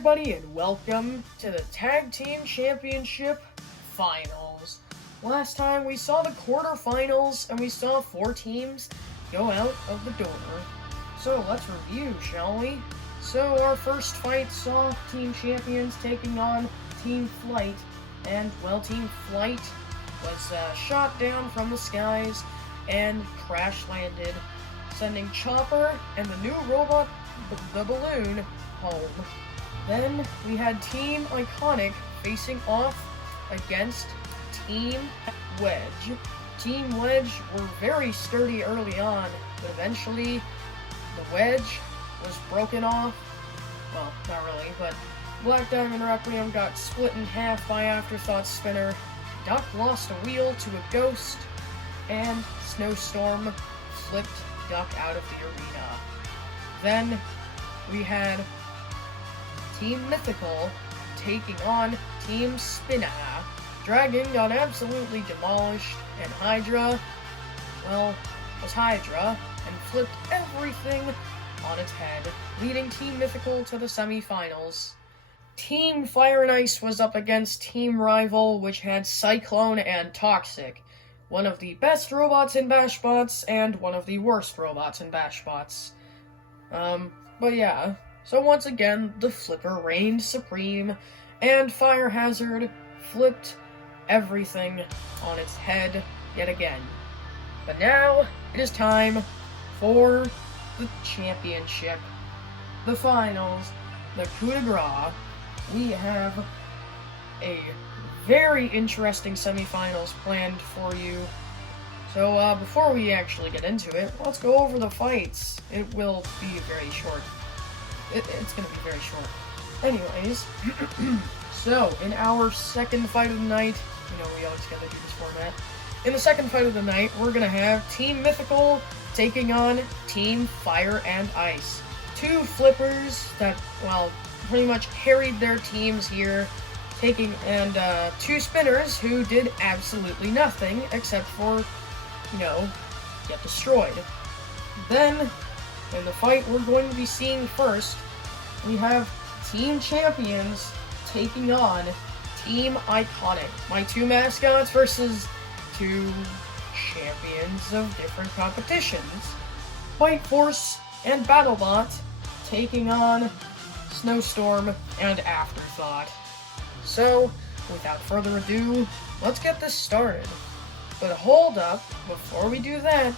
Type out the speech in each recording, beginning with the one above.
everybody, and welcome to the Tag Team Championship Finals. Last time we saw the quarterfinals, and we saw 4 teams go out of the door. So let's review, shall we? So our first fight saw Team Champions taking on Team Flight, and, well, Team Flight was shot down from the skies and crash-landed, sending Chopper and the new robot, the Balloon, home. Then we had Team Iconic facing off against Team Wedge. Team Wedge were very sturdy early on, but eventually the wedge was broken off. Well, not really, but Black Diamond Requiem got split in half by Afterthought Spinner, Duck lost a wheel to a ghost, and Snowstorm flipped Duck out of the arena. Then we had Team Mythical taking on Team Spinna. Dragon got absolutely demolished, and Hydra, well, was Hydra, and flipped everything on its head, leading Team Mythical to the semifinals. Team Fire and Ice was up against Team Rival, which had Cyclone and Toxic, one of the best robots in Bashbots, and one of the worst robots in Bashbots. But yeah, so once again, the Flipper reigned supreme, and Fire Hazard flipped everything on its head yet again. But now, it is time for the championship, the finals, the coup de grace. We have a very interesting semifinals planned for you. So, before we actually get into it, let's go over the fights. It will be very short. It's gonna be very short. Anyways, so, in our second fight of the night, we always gotta do this format. In the second fight of the night, we're gonna have Team Mythical taking on Team Fire and Ice. 2 flippers that, well, pretty much carried their teams here, and 2 spinners who did absolutely nothing except for, get destroyed. Then, in the fight we're going to be seeing first, we have Team Champions taking on Team Iconic. My 2 mascots versus 2 champions of different competitions. Fight Force and BattleBot taking on Snowstorm and Afterthought. So, without further ado, let's get this started. But hold up, before we do that,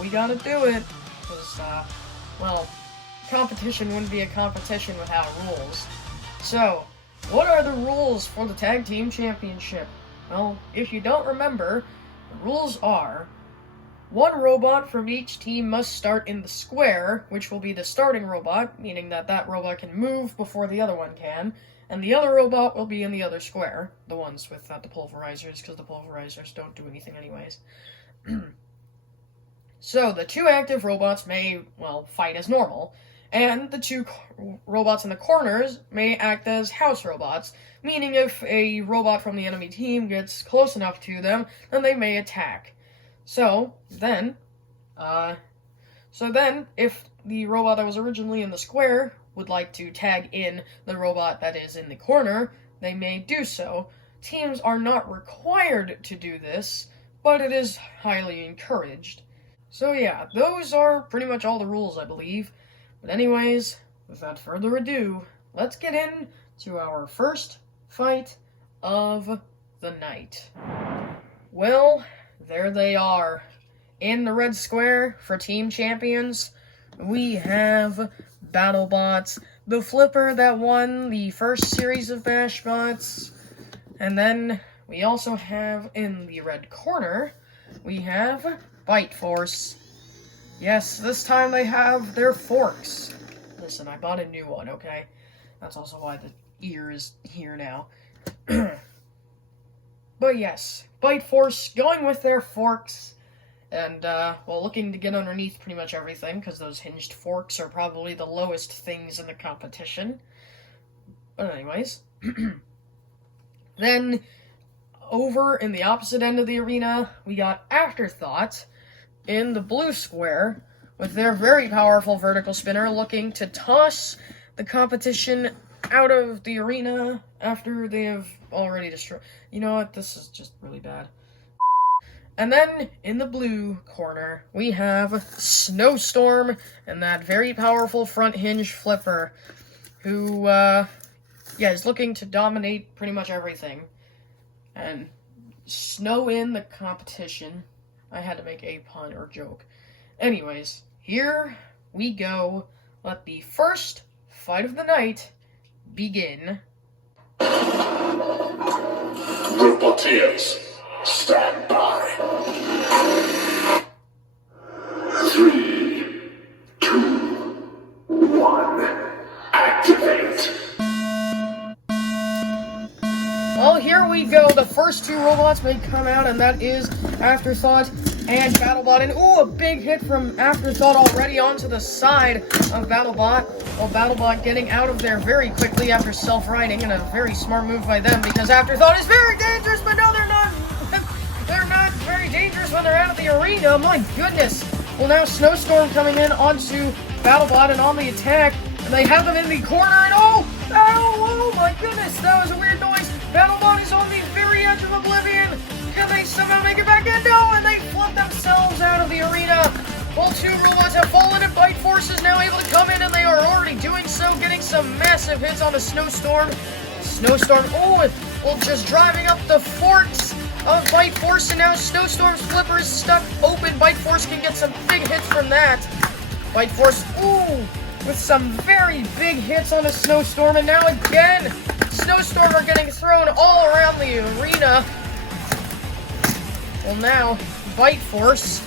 we gotta do it, because, well, competition wouldn't be a competition without rules. So, what are the rules for the Tag Team Championship? Well, if you don't remember, the rules are: 1 robot from each team must start in the square, which will be the starting robot, meaning that robot can move before the other one can, and the other robot will be in the other square, the ones with the pulverizers, because the pulverizers don't do anything anyways. So, the 2 active robots may, well, fight as normal, and the 2 robots in the corners may act as house robots, meaning if a robot from the enemy team gets close enough to them, then they may attack. So then, if the robot that was originally in the square would like to tag in the robot that is in the corner, they may do so. Teams are not required to do this, but it is highly encouraged. So yeah, those are pretty much all the rules, I believe. But anyways, without further ado, let's get into our first fight of the night. Well, there they are. In the red square for Team Champions, we have BattleBots, the flipper that won the first series of Bashbots. And then we also have, in the red corner, we have Bite Force. Yes, this time they have their forks. Listen, I bought a new one, okay? That's also why the ear is here now. But yes, Bite Force going with their forks, and, well, looking to get underneath pretty much everything, because those hinged forks are probably the lowest things in the competition. But anyways, then, over in the opposite end of the arena, we got Afterthought in the blue square, with their very powerful vertical spinner looking to toss the competition out of the arena after they have already destroyed. You know what? This is just really bad. And then, in the blue corner, we have Snowstorm and that very powerful front hinge flipper who, is looking to dominate pretty much everything. And snow in the competition. I had to make a pun or joke. Anyways, here we go. Let the first fight of the night begin. Roboteers, stand by. 3, 2, 1, activate. Well, here we go. The first two robots may come out, and that is Afterthought and BattleBot. And a big hit from Afterthought already onto the side of BattleBot. Well, BattleBot getting out of there very quickly after self-riding, and a very smart move by them, because Afterthought is very dangerous, but no, they're not. They're not very dangerous when they're out of the arena. My goodness. Well, now Snowstorm coming in onto BattleBot and on the attack, and they have them in the corner, and oh my goodness, that was a weird noise. BattleBot is on the very edge of oblivion. Can they somehow make it back in? No, and they flip themselves out of the arena. Well, two robots have fallen, and Bite Force is now able to come in, and they are already doing so, getting some massive hits on the Snowstorm. Just driving up the forks of Bite Force, and now Snowstorm's flipper is stuck open. Bite Force can get some big hits from that. Bite Force, with some very big hits on the Snowstorm, and now again, Snowstorm are getting thrown all around the arena. Well, now, Bite Force,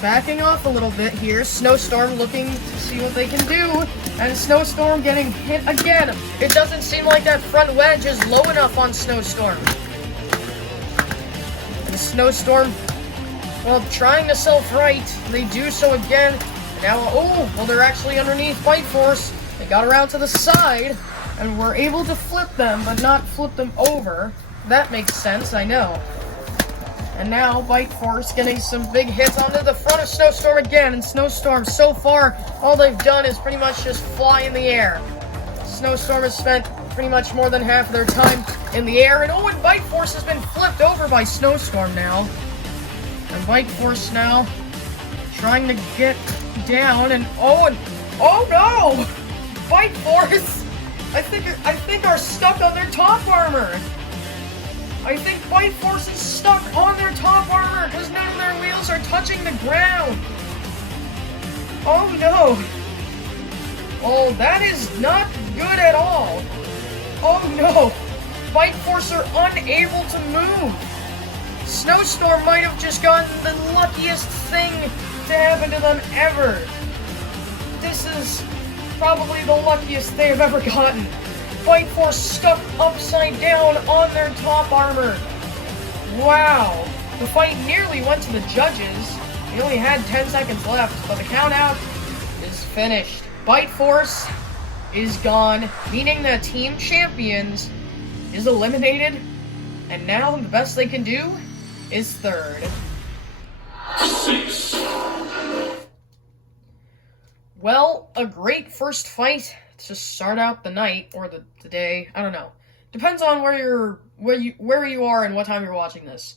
backing off a little bit here. Snowstorm looking to see what they can do, and Snowstorm getting hit again. It doesn't seem like that front wedge is low enough on Snowstorm. And Snowstorm, well, trying to self-right, they do so again. And now, they're actually underneath Bite Force. They got around to the side, and were able to flip them, but not flip them over. That makes sense, I know. And now, Bite Force getting some big hits onto the front of Snowstorm again. And Snowstorm, so far, all they've done is pretty much just fly in the air. Snowstorm has spent pretty much more than half of their time in the air. And Bite Force has been flipped over by Snowstorm now. And Bite Force now trying to get down. And oh no! Bite Force, I think are stuck on their top armor. I think Bite Force is stuck on their top armor because none of their wheels are touching the ground. Oh no. Oh, that is not good at all. Oh no. Bite Force are unable to move. Snowstorm might have just gotten the luckiest thing to happen to them ever. This is probably the luckiest they have ever gotten. Bite Force stuck upside down on their top armor. Wow. The fight nearly went to the judges. They only had 10 seconds left, but the count out is finished. Bite Force is gone, meaning that Team Champions is eliminated, and now the best they can do is third. Cease. Well, a great first fight to start out the night or the day. I don't know. Depends on where you are and what time you're watching this.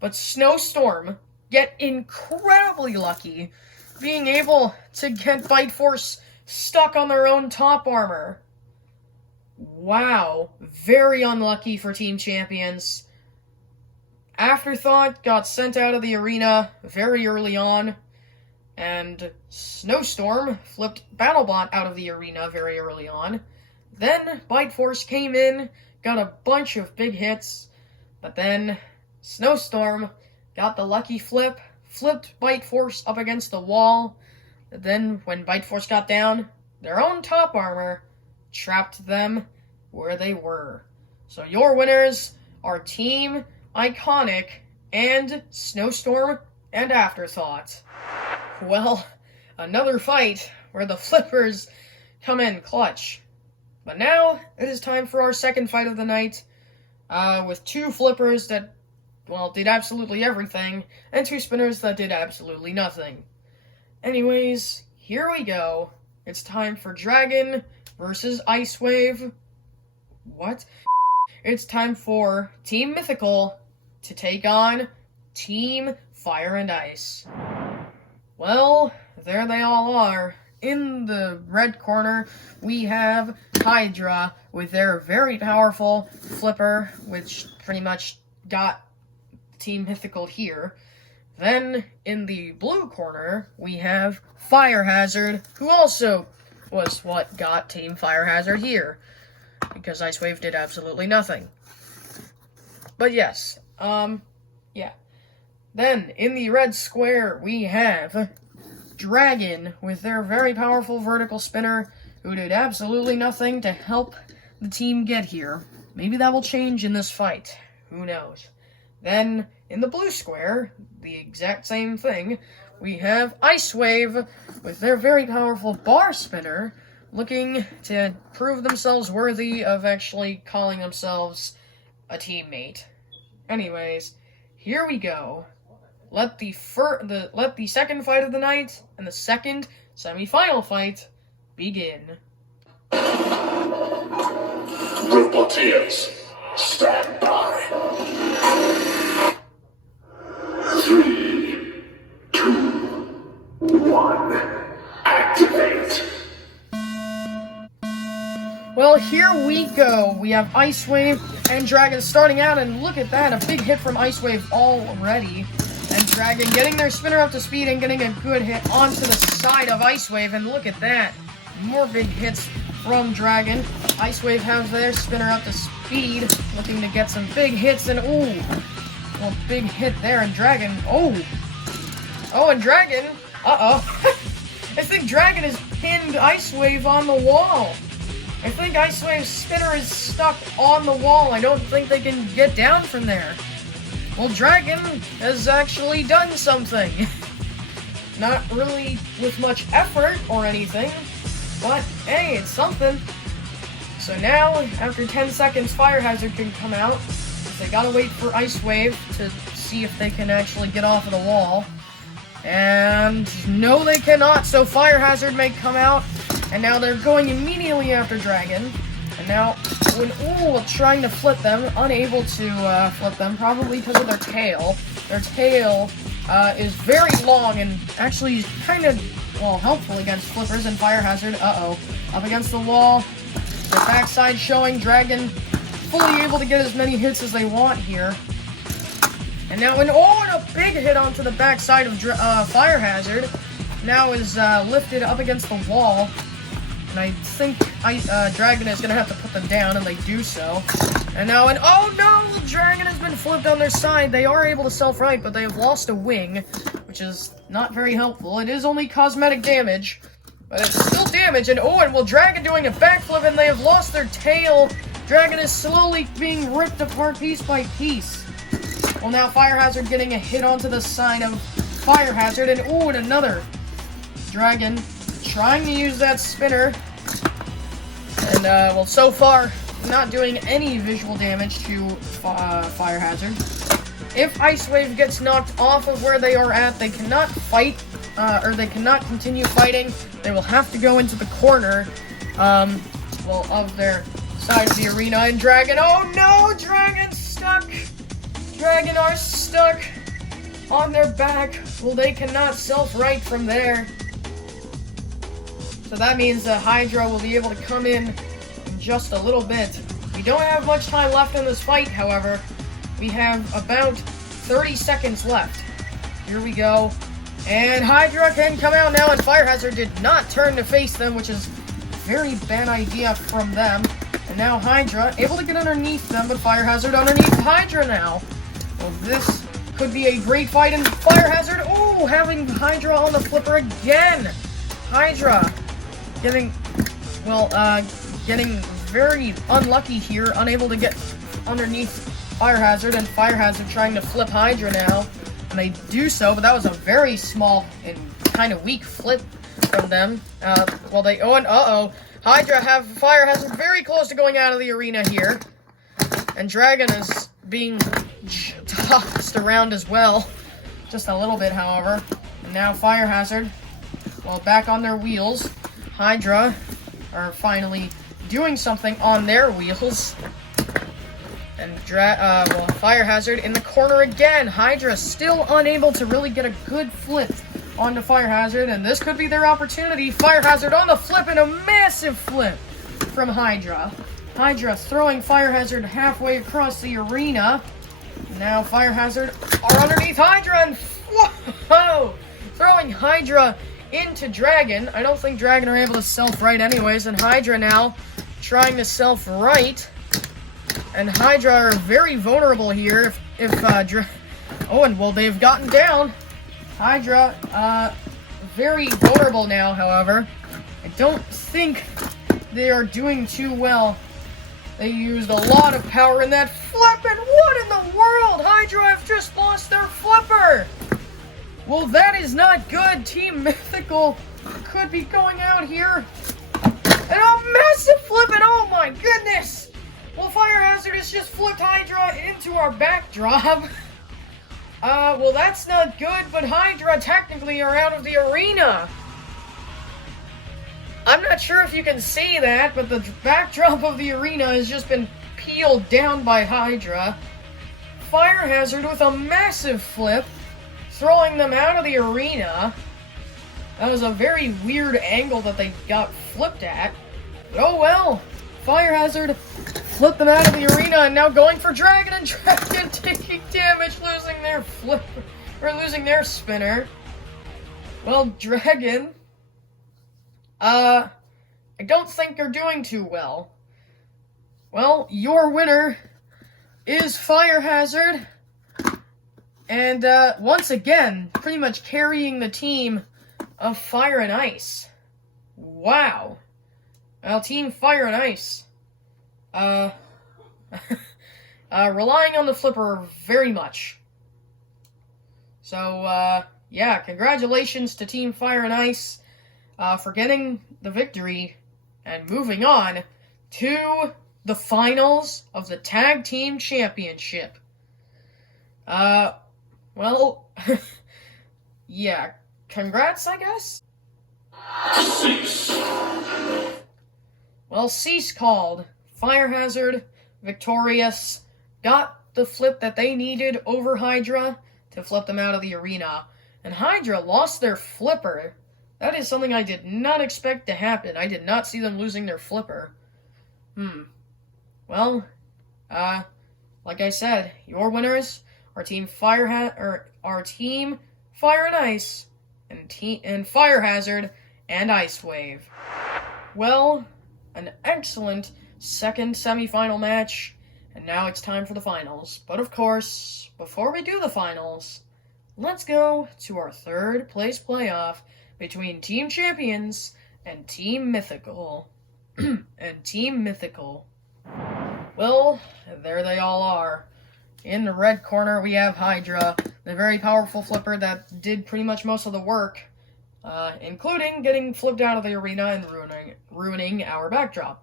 But Snowstorm get incredibly lucky being able to get Bite Force stuck on their own top armor. Wow, very unlucky for Team Champions. Afterthought got sent out of the arena very early on, and Snowstorm flipped BattleBot out of the arena very early on. Then Bite Force came in, got a bunch of big hits, but then Snowstorm got the lucky flip, flipped Bite Force up against the wall. Then when Bite Force got down, their own top armor trapped them where they were. So your winners are Team Iconic and Snowstorm and Afterthought. Well, another fight where the flippers come in clutch. But now, it is time for our second fight of the night, with two flippers that, well, did absolutely everything, and two spinners that did absolutely nothing. Anyways, here we go. It's time for Dragon versus Ice Wave. What? It's time for Team Mythical to take on Team Fire and Ice. Well, there they all are. In the red corner, we have Hydra with their very powerful flipper, which pretty much got Team Mythical here. Then, in the blue corner, we have Fire Hazard, who also was what got Team Fire Hazard here, because Ice Wave did absolutely nothing. But yes, yeah. Then, in the red square, we have Dragon with their very powerful vertical spinner, who did absolutely nothing to help the team get here. Maybe that will change in this fight. Who knows? Then, in the blue square, the exact same thing, we have Ice Wave with their very powerful bar spinner, looking to prove themselves worthy of actually calling themselves a teammate. Anyways, here we go. Let the second fight of the night and the second semi-final fight begin. Roboteers, stand by. 3, 2, 1, activate. Well, here we go. We have Ice Wave and Dragon starting out, and look at that, a big hit from Ice Wave already. And Dragon getting their spinner up to speed and getting a good hit onto the side of Ice Wave, and look at that. More big hits from Dragon. Ice Wave has their spinner up to speed, looking to get some big hits, and ooh, well, big hit there, and Dragon, oh, and Dragon, I think Dragon has pinned Ice Wave on the wall. I think Ice Wave's spinner is stuck on the wall. I don't think they can get down from there. Well, Dragon has actually done something. Not really with much effort or anything, but hey, it's something. So now, after 10 seconds, Fire Hazard can come out. They gotta wait for Ice Wave to see if they can actually get off of the wall. And no, they cannot, so Fire Hazard may come out. And now they're going immediately after Dragon. And now, trying to flip them, unable to flip them, probably because of their tail. Their tail is very long and actually kind of, well, helpful against flippers and Fire Hazard. Up against the wall. Their backside showing. Dragon fully able to get as many hits as they want here. And now, and a big hit onto the backside of Fire Hazard. Now is lifted up against the wall. And I think Dragon is going to have to put them down, and they do so. And now, oh no! Dragon has been flipped on their side. They are able to self-right, but they have lost a wing, which is not very helpful. It is only cosmetic damage, but it's still damage. And Dragon doing a backflip, and they have lost their tail. Dragon is slowly being ripped apart piece by piece. Well, now Fire Hazard getting a hit onto the side of Fire Hazard, and and another. Dragon trying to use that spinner, and well, so far not doing any visual damage to Fire Hazard. If Ice Wave gets knocked off of where they are at, they cannot fight, or they cannot continue fighting. They will have to go into the corner, of their side of the arena. And Dragon, oh no, Dragon's stuck. Dragon are stuck on their back. Well, they cannot self-right from there. So that means that Hydra will be able to come in just a little bit. We don't have much time left in this fight, however. We have about 30 seconds left. Here we go. And Hydra can come out now, and Fire Hazard did not turn to face them, which is a very bad idea from them. And now Hydra able to get underneath them, but Fire Hazard underneath Hydra now. Well, this could be a great fight, and Fire Hazard, having Hydra on the flipper again. Hydra getting very unlucky here, unable to get underneath Fire Hazard, and Fire Hazard trying to flip Hydra now, and they do so, but that was a very small and kind of weak flip from them. Hydra have Fire Hazard very close to going out of the arena here, and Dragon is being tossed around as well, just a little bit, however. And now Fire Hazard, back on their wheels. Hydra are finally doing something on their wheels. And Fire Hazard in the corner again. Hydra still unable to really get a good flip onto Fire Hazard, and this could be their opportunity. Fire Hazard on the flip, and a massive flip from Hydra. Hydra throwing Fire Hazard halfway across the arena. Now Fire Hazard are underneath Hydra, and whoa! Throwing Hydra into Dragon. I don't think Dragon are able to self-right anyways, and Hydra now trying to self-right. And Hydra are very vulnerable here they've gotten down. Hydra, very vulnerable now, however. I don't think they are doing too well. They used a lot of power in that flip, and what in the world? Hydra have just lost their flipper! Well, that is not good. Team Mythical could be going out here. And a massive flip, and oh my goodness! Well, Fire Hazard has just flipped Hydra into our backdrop. Well, that's not good, but Hydra technically are out of the arena. I'm not sure if you can see that, but the backdrop of the arena has just been peeled down by Hydra. Fire Hazard with a massive flip, throwing them out of the arena. That was a very weird angle that they got flipped at. But oh well. Fire Hazard flipped them out of the arena, and now going for Dragon, and Dragon taking damage, losing their flip, or losing their spinner. Well, Dragon, I don't think you're doing too well. Well, your winner is Fire Hazard, and once again, pretty much carrying the team of Fire and Ice. Wow. Well, Team Fire and Ice, relying on the flipper very much. So, yeah, congratulations to Team Fire and Ice, for getting the victory and moving on to the finals of the Tag Team Championship. Well, yeah, congrats, I guess? Cease. Well, Cease called. Fire Hazard, victorious, got the flip that they needed over Hydra to flip them out of the arena. And Hydra lost their flipper. That is something I did not expect to happen. I did not see them losing their flipper. Well, like I said, your winners are Team Fire and Ice, and Fire Hazard and Ice Wave. Well, an excellent second semifinal match, and now it's time for the finals. But of course, before we do the finals, let's go to our third place playoff between Team Champions and Team Mythical. Well, there they all are. In the red corner, we have Hydra, the very powerful flipper that did pretty much most of the work, including getting flipped out of the arena and ruining our backdrop.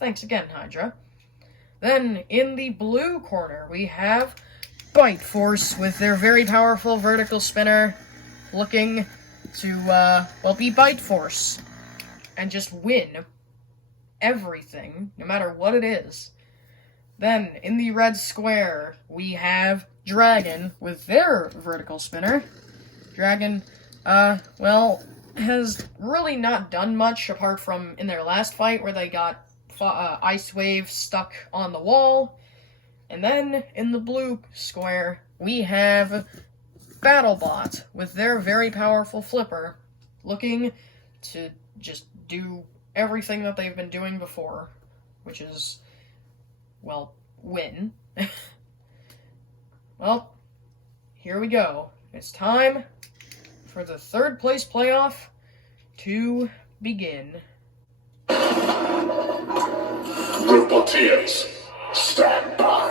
Thanks again, Hydra. Then, in the blue corner, we have Bite Force with their very powerful vertical spinner, looking to, beat Bite Force and just win everything, no matter what it is. Then, in the red square, we have Dragon with their vertical spinner. Dragon, has really not done much apart from in their last fight where they got Ice Wave stuck on the wall. And then, in the blue square, we have BattleBot with their very powerful flipper, looking to just do everything that they've been doing before, which is, win. Well, here we go. It's time for the third place playoff to begin. Roboteers, stand by.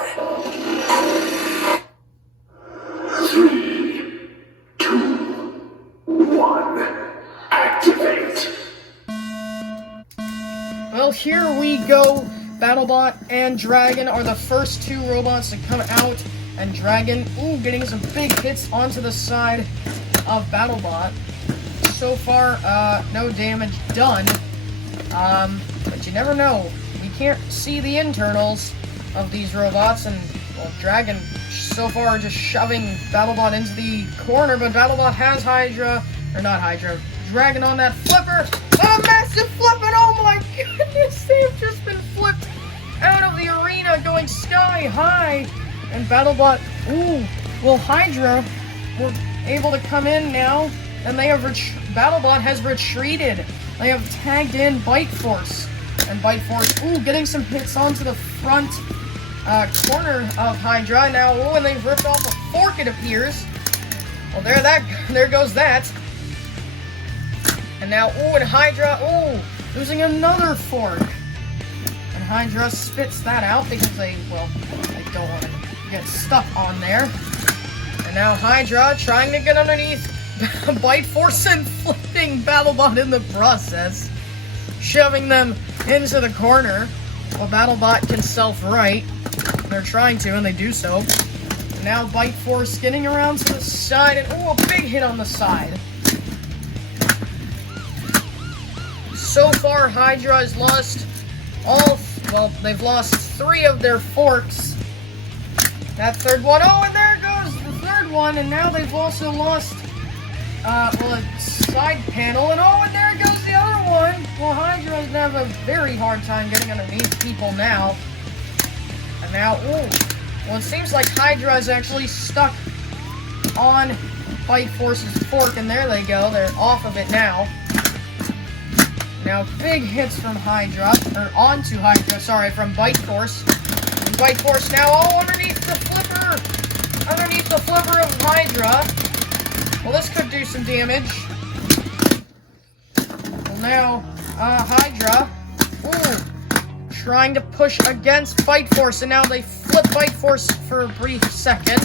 3, 2, 1, activate. Well, here we go. BattleBot and Dragon are the first two robots to come out, and Dragon, getting some big hits onto the side of BattleBot. So far, no damage done. But you never know. We can't see the internals of these robots, and, well, Dragon so far just shoving BattleBot into the corner, but BattleBot has Dragon on that flipper. A massive flip, and oh my goodness, they've just been flipped out of the arena, going sky high. And BattleBot, well, Hydra were able to come in now, and they have BattleBot has retreated. They have tagged in Bite Force, and Bite Force, getting some hits onto the front corner of Hydra. Now, and they've ripped off a fork, it appears. Well, there goes that. And now, and Hydra, losing another fork. And Hydra spits that out because they don't want to get stuck on there. And now Hydra trying to get underneath Bite Force and flipping BattleBot in the process, shoving them into the corner. Well, BattleBot can self-right. They're trying to, and they do so. And now Bite Force getting around to the side, and a big hit on the side. So far, Hydra has lost they've lost 3 of their forks. That third one, and there goes the third one, and now they've also lost, a side panel, and there goes the other one. Well, Hydra's gonna have a very hard time getting underneath people now. And now, it seems like Hydra is actually stuck on Bite Force's fork, and there they go, they're off of it now. Now, big hits from Hydra, onto Hydra, from Bite Force. And Bite Force now, underneath the flipper of Hydra. Well, this could do some damage. Well, now, Hydra, trying to push against Bite Force, and now they flip Bite Force for a brief second.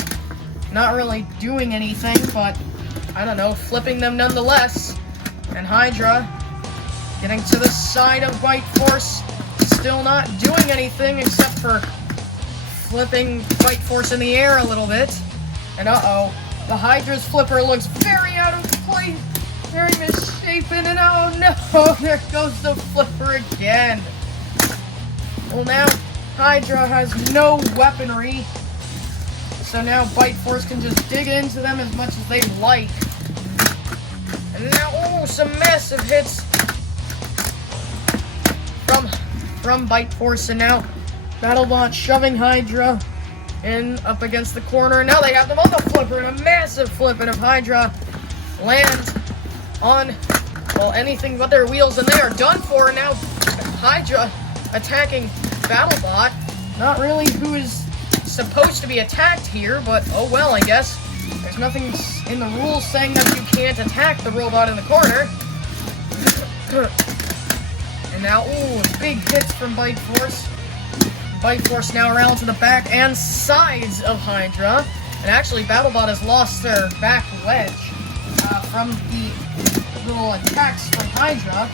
Not really doing anything, but, I don't know, flipping them nonetheless. And Hydra getting to the side of Bite Force, still not doing anything except for flipping Bite Force in the air a little bit. And the Hydra's flipper looks very out of place, very misshapen, and oh no, there goes the flipper again. Well, now Hydra has no weaponry, so now Bite Force can just dig into them as much as they like. And now, some massive hits from Bite Force, and now BattleBot shoving Hydra in up against the corner. Now they have them on the flipper, and a massive flipping of Hydra lands on, anything but their wheels, and they are done for. And now Hydra attacking BattleBot. Not really who is supposed to be attacked here, but I guess. There's nothing in the rules saying that you can't attack the robot in the corner. And now, big hits from Bite Force. Bite Force now around to the back and sides of Hydra. And actually, BattleBot has lost their back wedge from the little attacks from Hydra.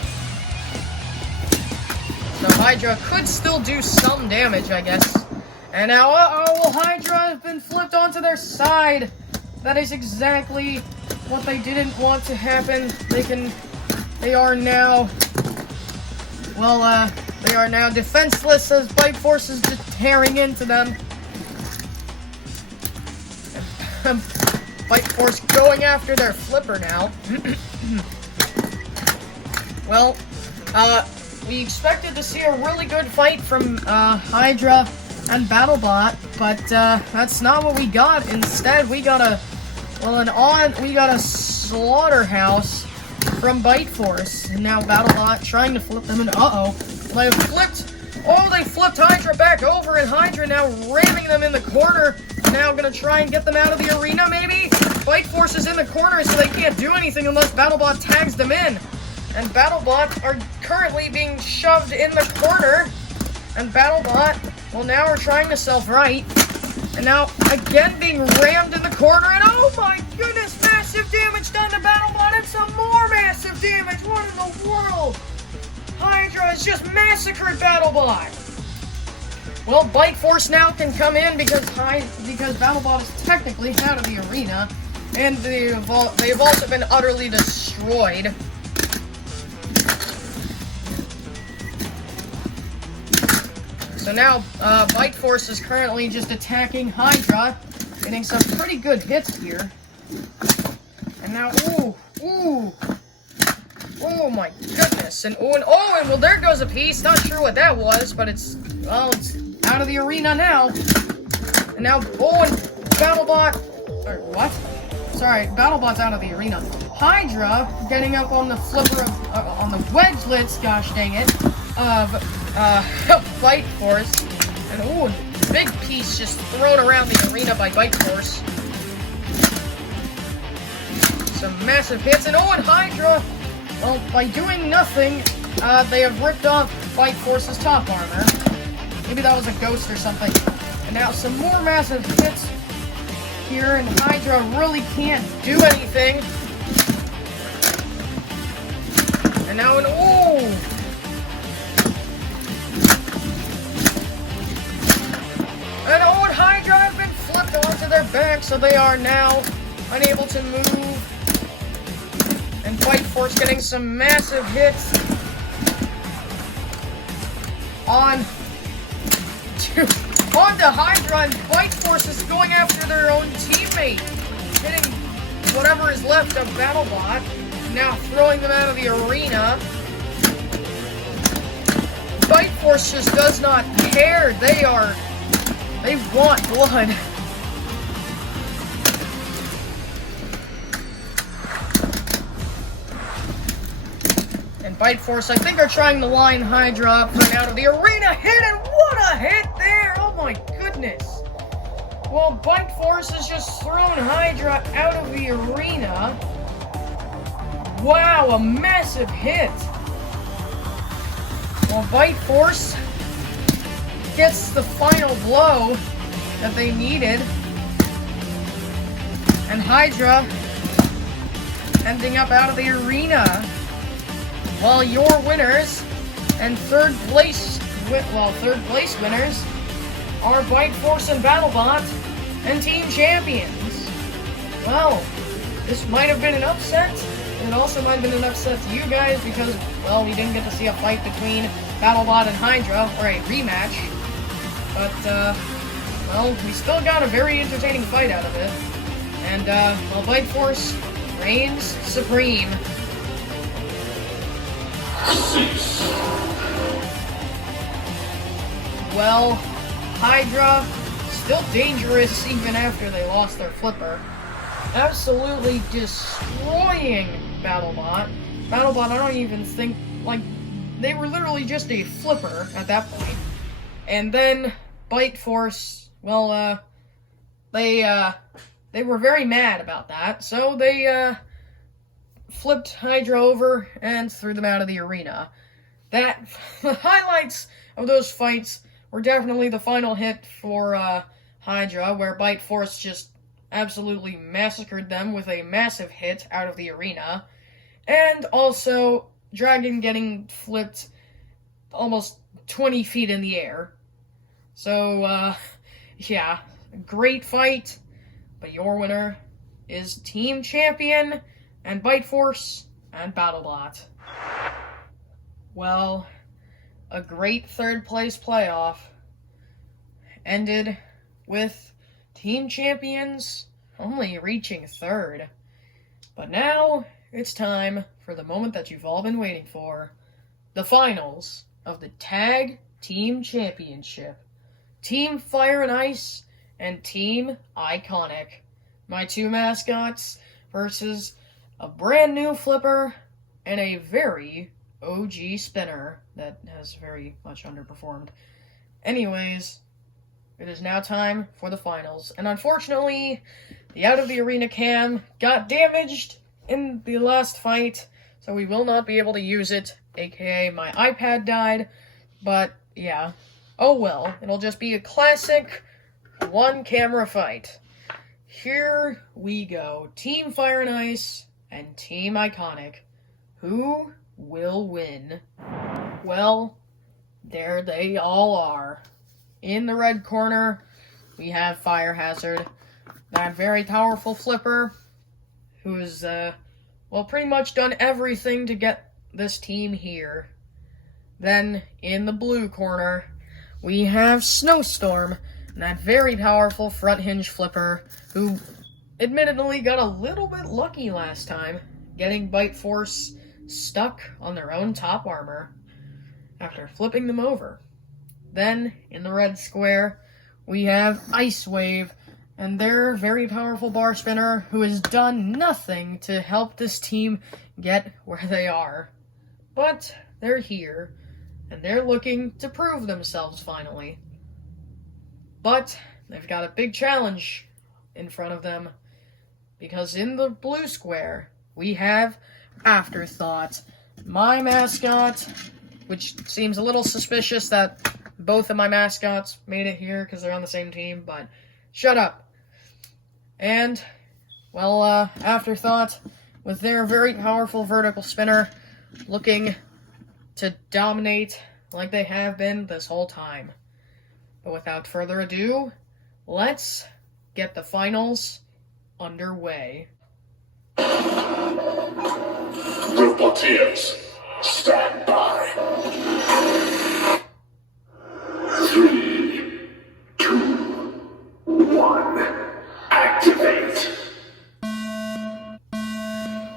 So Hydra could still do some damage, I guess. And now, Hydra has been flipped onto their side. That is exactly what they didn't want to happen. They are now defenseless as Bite Force is just tearing into them. Bite Force going after their flipper now. We expected to see a really good fight from Hydra and BattleBot, but that's not what we got. Instead, we got a slaughterhouse from Bite Force, and now BattleBot trying to flip them, and they flipped Hydra back over, and Hydra now ramming them in the corner. Now gonna try and get them out of the arena, maybe? Bite Force is in the corner, so they can't do anything unless BattleBot tags them in. And BattleBot are currently being shoved in the corner, and BattleBot, now we're trying to self-right, and now again being rammed in the corner, and oh my goodness, massive damage done to BattleBot, and some more massive damage. What in the world? Hydra has just massacred BattleBot. Well, Bite Force now can come in because BattleBot is technically out of the arena, and they've also been utterly destroyed. So now, Bite Force is currently just attacking Hydra, getting some pretty good hits here. And now, ooh, oh my goodness, and well, there goes a piece. Not sure what that was, but it's out of the arena now. And now, and BattleBot, or what? Sorry, BattleBot's out of the arena. Hydra getting up on the flipper on the wedgelets, gosh dang it, of Bite Force. And big piece just thrown around the arena by Bite Force. Some massive hits, and Hydra, well, by doing nothing, they have ripped off Bite Force's top armor. Maybe that was a ghost or something. And now some more massive hits here, and Hydra really can't do anything. And now and Hydra have been flipped onto their back, so they are now unable to move. And Bite Force getting some massive hits onto Hydra, and Bite Force is going after their own teammate, hitting whatever is left of BattleBot, now throwing them out of the arena. Bite Force just does not care. They want blood. And Bite Force, I think, are trying to line Hydra up and out of the arena. Hit, and what a hit there! Oh my goodness. Well, Bite Force has just thrown Hydra out of the arena. Wow, a massive hit. Well, Bite Force gets the final blow that they needed. And Hydra ending up out of the arena. While your winners and third place winners are Bite Force and BattleBot and Team Champions. Well, this might have been an upset. It also might have been an upset to you guys because, well, we didn't get to see a fight between BattleBot and Hydra, or a rematch. But, well, we still got a very entertaining fight out of it. And, well, Bite Force reigns supreme. Well, Hydra, still dangerous even after they lost their flipper. Absolutely destroying BattleBot. BattleBot, I don't even think, they were literally just a flipper at that point. And then Bite Force, well, they were very mad about that, so they, flipped Hydra over and threw them out of the arena. The highlights of those fights were definitely the final hit for Hydra, where Bite Force just absolutely massacred them with a massive hit out of the arena, and also Dragon getting flipped almost 20 feet in the air. So, yeah, great fight, but your winner is Team Champion and Bite Force and BattleBot. Well, a great third place playoff ended with Team Champions only reaching third. But now it's time for the moment that you've all been waiting for. The finals of the Tag Team Championship. Team Fire and Ice and Team Iconic. My two mascots versus a brand new flipper and a very OG spinner that has very much underperformed. Anyways, it is now time for the finals. And unfortunately, the out of the arena cam got damaged in the last fight, so we will not be able to use it, aka my iPad died. But yeah, oh well, it'll just be a classic one camera fight. Here we go. Team Fire and Ice and Team Iconic. Who will win? Well, there they all are. In the red corner, we have Fire Hazard, that very powerful flipper, who's, well, pretty much done everything to get this team here. Then, in the blue corner, we have Snowstorm, and that very powerful front hinge flipper, who admittedly got a little bit lucky last time, getting Bite Force stuck on their own top armor after flipping them over. Then, in the red square, we have Ice Wave, and their very powerful bar spinner, who has done nothing to help this team get where they are. But they're here, and they're looking to prove themselves finally. But they've got a big challenge in front of them, because in the blue square, we have Afterthought, my mascot, which seems a little suspicious that both of my mascots made it here because they're on the same team, but shut up. And, well, Afterthought, with their very powerful vertical spinner, looking to dominate like they have been this whole time. But without further ado, let's get the finals underway. Roboteers, stand by. 3, 2, 1, activate.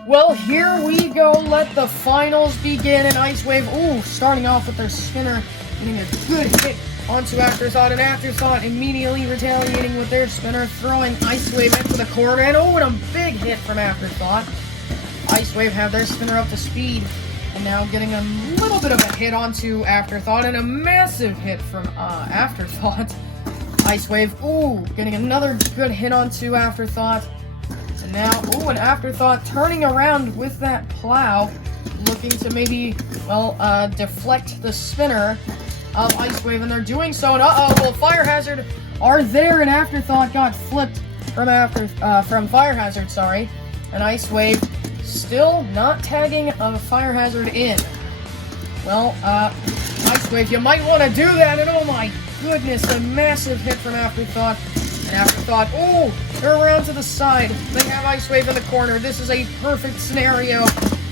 Well, here we go. Let the finals begin. And Ice Wave, starting off with their spinner, getting a good hit onto Afterthought, and Afterthought immediately retaliating with their spinner, throwing Ice Wave into the corner, and and a big hit from Afterthought. Ice Wave have their spinner up to speed, and now getting a little bit of a hit onto Afterthought, and a massive hit from Afterthought. Ice Wave, getting another good hit onto Afterthought. And now, an Afterthought turning around with that plow, looking to maybe, deflect the spinner of Ice Wave, and they're doing so, and Fire Hazard are there, and Afterthought got flipped from Fire Hazard, sorry, and Ice Wave still not tagging a Fire Hazard in. Well, Ice Wave, you might want to do that, and oh my goodness, a massive hit from Afterthought. And Afterthought, they're around to the side. They have Ice Wave in the corner. This is a perfect scenario.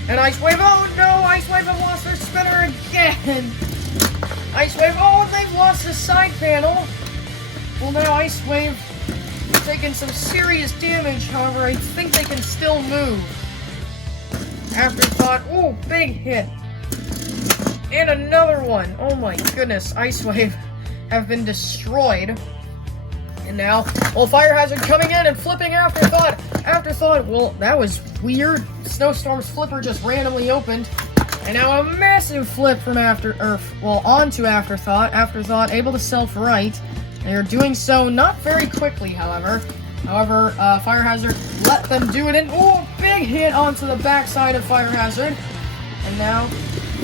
And Ice Wave, Ice Wave have lost their spinner again. Ice Wave, and they've lost the side panel. Well, now Ice Wave taking some serious damage. However, I think they can still move. Afterthought, big hit. And another one. Oh my goodness, Ice Wave have been destroyed. And now, Fire Hazard coming in and flipping Afterthought. Afterthought, that was weird. Snowstorm's flipper just randomly opened. And now a massive flip from onto Afterthought. Afterthought able to self-right. They are doing so not very quickly, however. Fire Hazard let them do it, and big hit onto the backside of Fire Hazard. And now,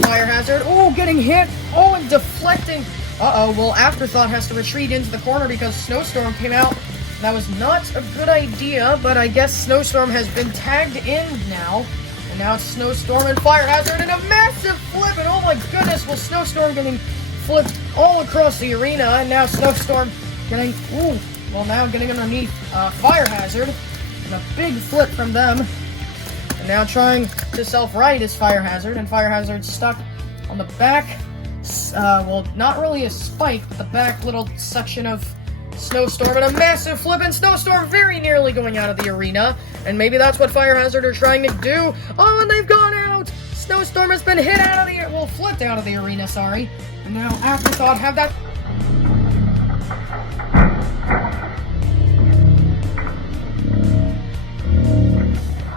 Fire Hazard, getting hit, and deflecting. Afterthought has to retreat into the corner because Snowstorm came out. That was not a good idea, but I guess Snowstorm has been tagged in now. And now it's Snowstorm and Fire Hazard, and a massive flip, and oh my goodness, Snowstorm getting flipped all across the arena, and now Snowstorm getting, getting underneath Fire Hazard, and a big flip from them. And now trying to self-right is Fire Hazard, and Fire Hazard stuck on the back, not really a spike, but the back little section of Snowstorm, and a massive flip, and Snowstorm very nearly going out of the arena, and maybe that's what Fire Hazard are trying to do. And they've gone out! Snowstorm has been hit out of the, flipped out of the arena, sorry. And now Afterthought have that.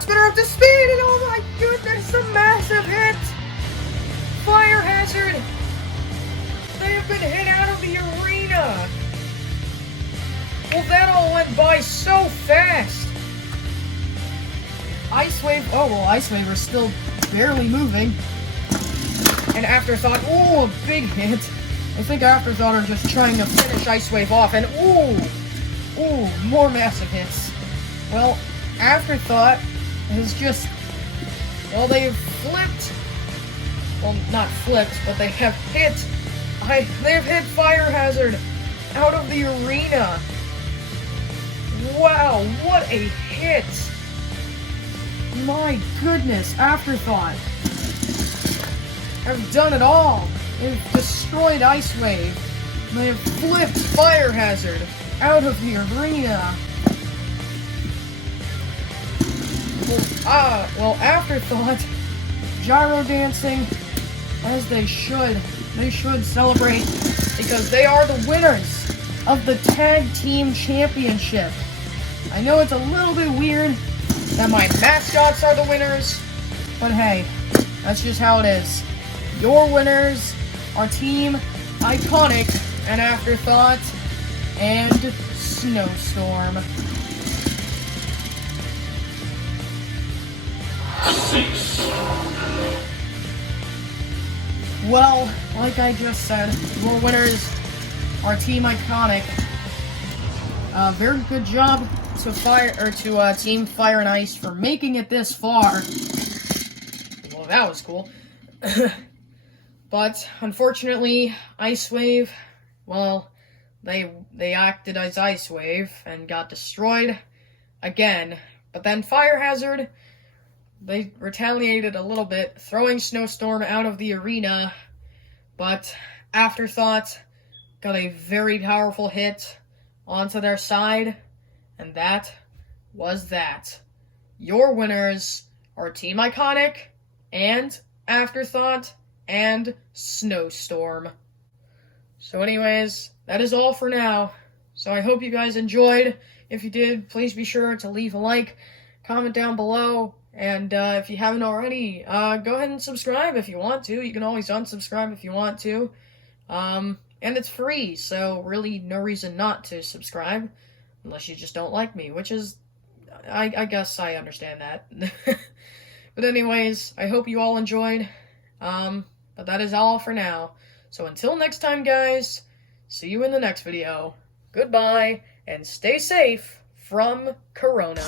Spinner up to speed, and oh my goodness, a massive hit! Fire Hazard! They have been hit out of the arena! Well, that all went by so fast! Ice Wave, Ice Wave are still barely moving. And Afterthought, a big hit. I think Afterthought are just trying to finish Ice Wave off, and more massive hits. Well, Afterthought has just, they've flipped. Well, not flipped, but they have hit. They've hit Fire Hazard out of the arena. Wow, what a hit! My goodness, Afterthought have done it all. They've destroyed Ice Wave. They have flipped Fire Hazard out of the arena. Well, Afterthought, gyro dancing, as they should. They should celebrate, because they are the winners of the Tag Team Championship. I know it's a little bit weird that my mascots are the winners, but hey, that's just how it is. Your winners are Team Iconic and Afterthought and Snowstorm. Well, like I just said, your winners are Team Iconic. Very good job to Team Fire and Ice for making it this far. Well, that was cool. But unfortunately, Ice Wave, well, they acted as Ice Wave and got destroyed again. But then Fire Hazard, they retaliated a little bit, throwing Snowstorm out of the arena. But Afterthought got a very powerful hit onto their side, and that was that. Your winners are Team Iconic and Afterthought and Snowstorm. So anyways, that is all for now. So I hope you guys enjoyed. If you did, please be sure to leave a like, comment down below, and if you haven't already, go ahead and subscribe if you want to. You can always unsubscribe if you want to. And it's free, so really no reason not to subscribe, unless you just don't like me, which is, I guess I understand that. But anyways, I hope you all enjoyed. But that is all for now. So until next time, guys, see you in the next video. Goodbye, and stay safe from Corona.